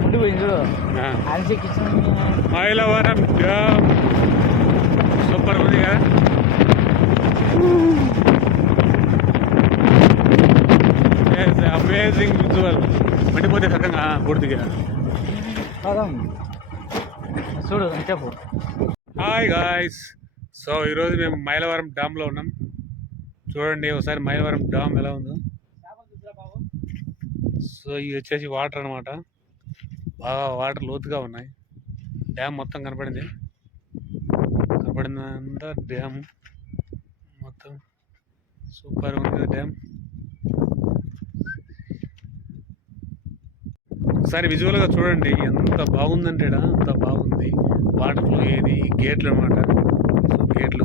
ముందు పోయింది Mylavaram dam super ఉంది కదా. Amazing visual. మండిపోతే సగంగా పూర్తిగా చూడు చెప్పు. హాయ్ గాయ్స్, సో ఈరోజు మేము మైలవరం డ్యామ్లో ఉన్నాం. చూడండి ఒకసారి మైలవరం డ్యామ్ ఎలా ఉందో. సో ఇవి వచ్చేసి వాటర్ అనమాట. బాగా వాటర్ లోతుగా ఉన్నాయి. డ్యామ్ మొత్తం కనపడిందంతా డ్యామ్ మొత్తం సూపర్ ఉంది కదా డ్యామ్. ఒకసారి విజువల్గా చూడండి ఎంత బాగుందంటే అంత బాగుంది. వాటర్ ఫ్లో ఏది గేట్లు అనమాట. సో గేట్లు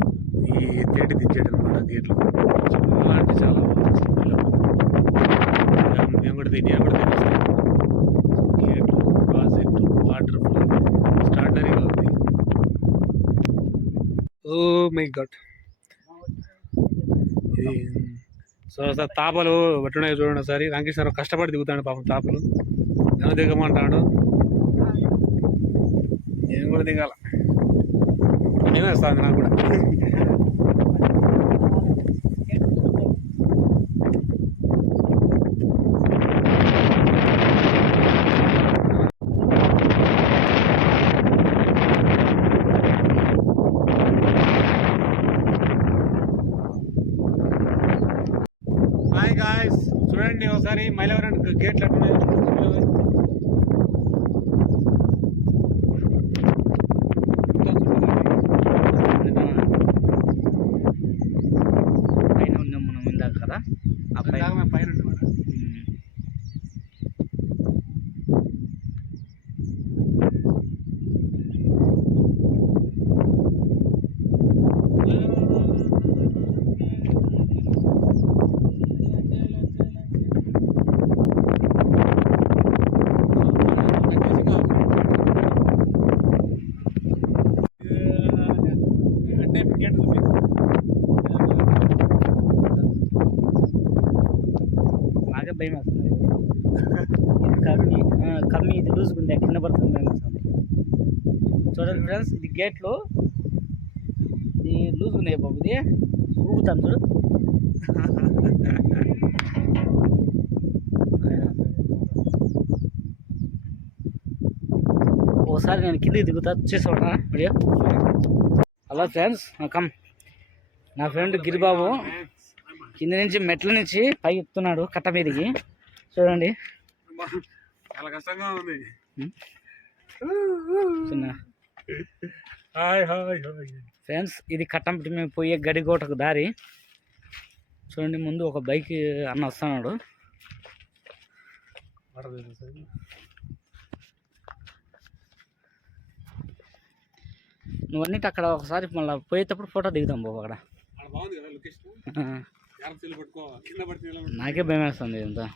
ఈ తేటి దించేటి అనమాట గేట్లు. చాలా అంటే చాలా బాగుంది. మేము కూడా తినేస్తాం. గేట్లు ప్రాజెక్ట్ వాటర్ ఫ్లో స్టార్టరీగా ఉంది. Oh my God. ఇది సో సార్ తాపలు పట్టున్నాయి చూడండి ఒకసారి. రామకృష్ణరావు కష్టపడి దిగుతాడు పాపం తాపలు. నేను దిగమంటాడు, నేను కూడా దిగాల. నేను వేస్తాను నాకు కూడా. హాయ్ గాయ్స్, చూడండి ఒకసారి మైలవరం గేట్లు అట్టున్నాయి. పైన ఉన్నాం మనం ఇందాక కదా, ఆ పైన పైన నాకే భయం వేస్తుంది. కమ్మి ఇది లూజుకుంది, కింద పడుతుంది భయం వేస్తుంది. చూడండి ఫ్రెండ్స్, ఇది గేట్లు, ఇది లూజుకుంది బాబు. ఇది ఊగుతాను చూడు. ఒకసారి నేను కిందికి దిగుతా, చూసేవాడా వీడియో. Hello friends, come. నా ఫ్రెండ్ గిరిబాబు కింద నుంచి మెట్ల నుంచి పైకి ఎక్కుతున్నాడు కట్ట మీదకి. చూడండి చాలా కష్టంగా ఉంది. చిన్న ఫ్రెండ్స్, ఇది కట్టంపటి మేము పోయే గడికోటకు దారి. చూడండి ముందు ఒక బైక్ అన్న వస్తున్నాడు. నువ్వన్నిటి అక్కడ ఒకసారి మళ్ళీ పోయేటప్పుడు ఫోటో దిగుతాం బాబు అక్కడ. నాకే భయం వేస్తుంది ఇదంతా.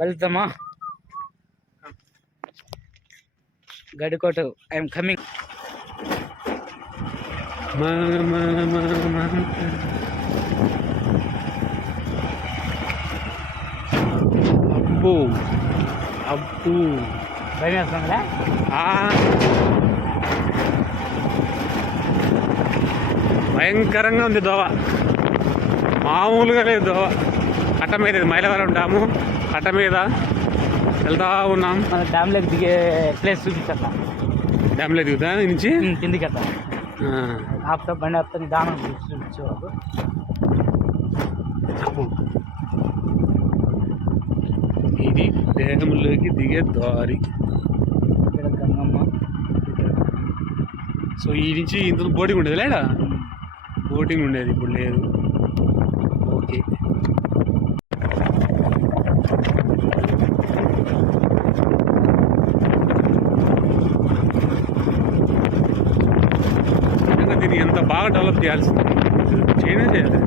వెళ్తామా గడికోట? I'm coming. అబ్బు భయం వేస్తుందా? భయంకరంగా ఉంది దోవ, మామూలుగా లేదు దోవ. కట్ట మీద మైలవరం డ్యాము కట్ట మీద వెళ్తా ఉన్నాం. మన డ్యామ్లోకి దిగే ప్లేస్ చూపించట్లా. డ్యామ్లో దిగుతా నుంచి కిందికి అట్లా ఆపుతా, బండి ఆపుతా, దానం చూపించేవాడు. ఇది డ్యామ్లోకి దిగే దారి. ఇక్కడ గంగమ్మ. సో ఈ నుంచి ఇంత బోటింగ్ ఉండేది లేడా? బోటింగ్ ఉండేది, ఇప్పుడు లేదు. ఓకే, దీన్ని ఎంత బాగా డెవలప్ చేయాల్సింది, చేయనే చేయాలి.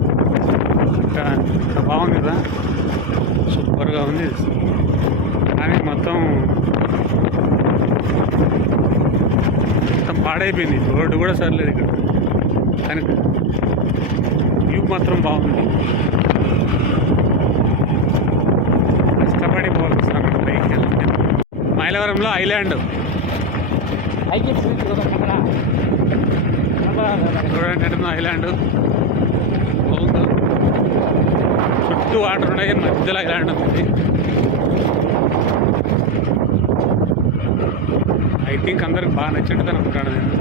అంత బాగుంది కదా, సూపర్గా ఉంది. కానీ మొత్తం పాడైపోయింది, రోడ్డు కూడా సరిలేదు ఇక్కడ. కానీ వ్యూ మాత్రం బాగుంది. కష్టపడి పోవచ్చు అక్కడ పైకి వెళ్ళి. మైలవరంలో ఐలాండ్ చూడండి, ఐలాండ్ బాగుంది. చుట్టూ వాటర్ ఉన్నాయి, మధ్యలో ఐలాండ్ ఉంది. ఐ థింక్ అందరికి బాగా నచ్చింది అనుకుంటాను నేను.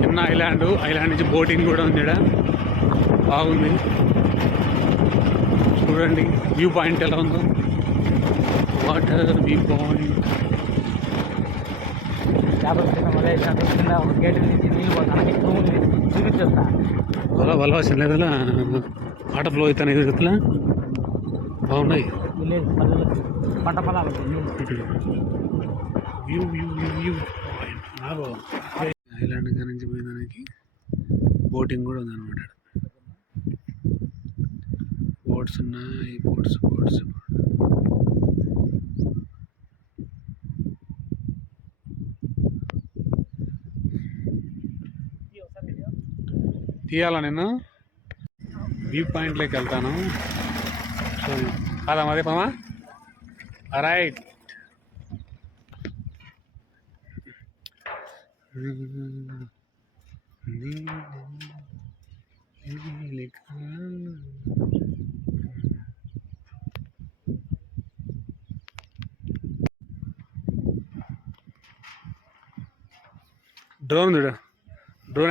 చిన్న ఐలాండ్ నుంచి బోటింగ్ కూడా ఉంది. బాగుంది, చూడండి వ్యూ పాయింట్ ఎలా ఉందో. Water view point. వలవాల్సిన లేదా వాటర్ ఫ్లో అవుతాయి కదా, బాగున్నాయి. పంట పొలాలు view view view view island నుంచి పోయేదానికి బోటింగ్ కూడా ఉందన్నమాట. బోట్స్ ఉన్నాయి, బోట్స్ తీయాలా నేను. వ్యూ పాయింట్లోకి వెళ్తాను. కాదా అదే పామా. రైట్. డ్రోన్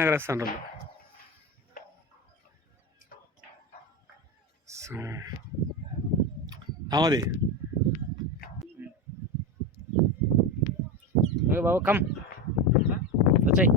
ఎగరేస్తాను. అవది బాబు కమ్ వచ్చాయి.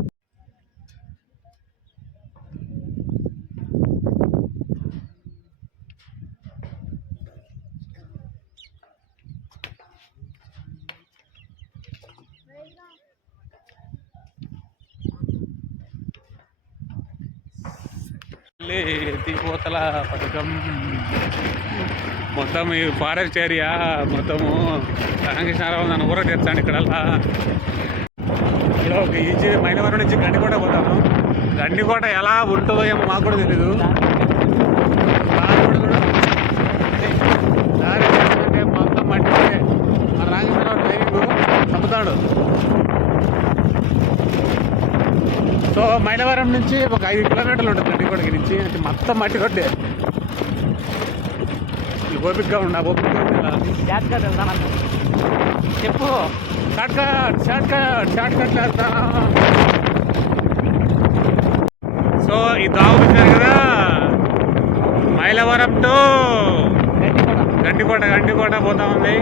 ఎత్తిపోతల పథకం మొత్తం ఈ ఫారెస్ట్ ఏరియా మొత్తము రామకృష్ణారావు నన్ను ఊర తెచ్చాను. ఇక్కడ ఈజీ మైలవరం నుంచి గండికోట పోతాను. గండికోట ఎలా ఉంటుందో ఏమో మాకు కూడా తెలీదు. దారి అంటే మొత్తం మట్టి. మన రామకృష్ణారావు డ్రైవింగ్ చంపుతాడు. సో మైలవరం నుంచి ఒక 5 కిలోమీటర్లు ఉంటుంది గండికోటకి నుంచి. అంటే మొత్తం మట్టి రోడ్డే. ఓపికగా ఉండ ఓపికగా చెప్పు. షార్ట్ కట్ వెళ్తా. సో ఈ దావు వచ్చారు కదా, మైలవరం టు గండికోట పోతా ఉంది.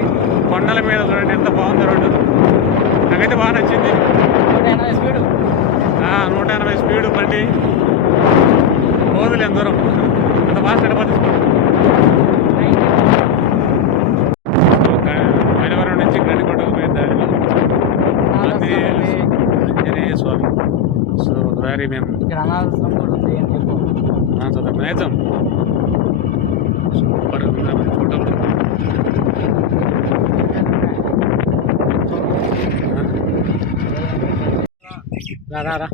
కొండల మీద చూడండి ఎంత బాగుంది రోడ్డు. నాకైతే బాగా నచ్చింది. 180 స్పీడు బండి పోదులే దూరం. అంత బాగా నడపదు. మైలవరం నుంచి గండికోటకు పోయే దారిలో ఆంజనేయ స్వామి. సో దారి మేము నేతం సూపర్ ఫోటోలు. రా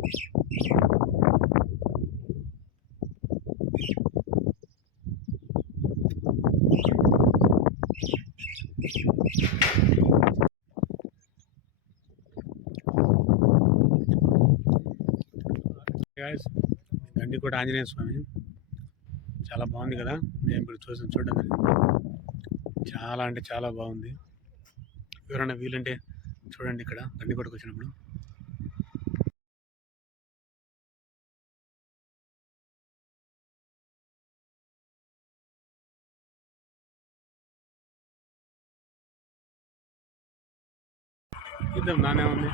గండికోట ఆంజనేయ స్వామి చాలా బాగుంది కదా. మేము ఇప్పుడు చూడడం జరిగింది. చాలా అంటే చాలా బాగుంది. ఎవరైనా వీలుంటే చూడండి ఇక్కడ గండికోటకు వచ్చినప్పుడు. ఇద్దాం నానే ఉంది.